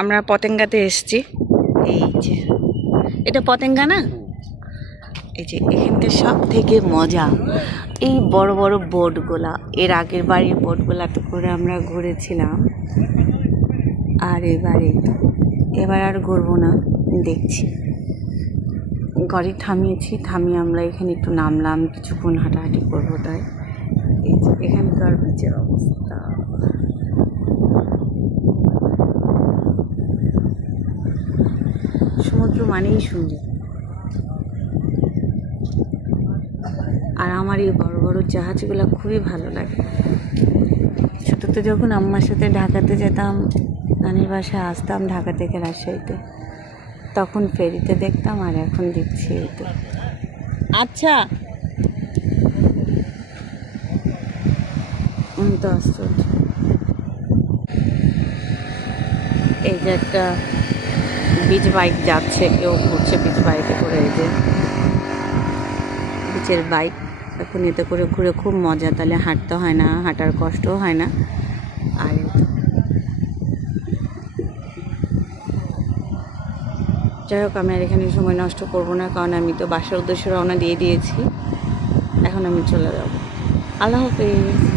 আমরা পতেঙ্গাতে এসেছি। এই যে এটা পতেঙ্গা না? এই যে এখানকার সব থেকে মজা এই বড় বড় বোটগুলা। এর আগের বাড়ির বোটগুলাতে করে আমরা ঘুরেছিলাম, আর এবার আর ঘুরবো না। দেখছি গাড়ি থামিয়ে আমরা এখানে একটু নামলাম, কিছুক্ষণ হাঁটাহাঁটি করবো। তাই এই যে এখানকার বিচের অবস্থা, সমুদ্র মানেই সুন্দর। আর আমার এই বড় বড় জাহাজগুলো খুবই ভালো লাগে। ছোটোতে যখন আম্মার সাথে ঢাকাতে যেতাম, নানির বাসায় আসতাম ঢাকা থেকে রাজশাহীতে, তখন ফেরিতে দেখতাম, আর এখন দেখছি এইতে। আচ্ছা তো আশ্চর্য। এই যে একটা বিচ বাইক যাচ্ছে, কেউ ঘুরছে বিচ বাইকে করে। এই যে বিচের বাইক, এখন এতে করে ঘুরে খুব মজা। তাহলে হাঁটতে হয় না, হাঁটার কষ্টও হয় না। আর যাই হোক, আমি আর এখানে সময় নষ্ট করবো না, কারণ আমি তো বাসার উদ্দেশ্যে রওনা দিয়ে দিয়েছি। এখন আমি চলে যাব। আল্লাহ হাফেজ।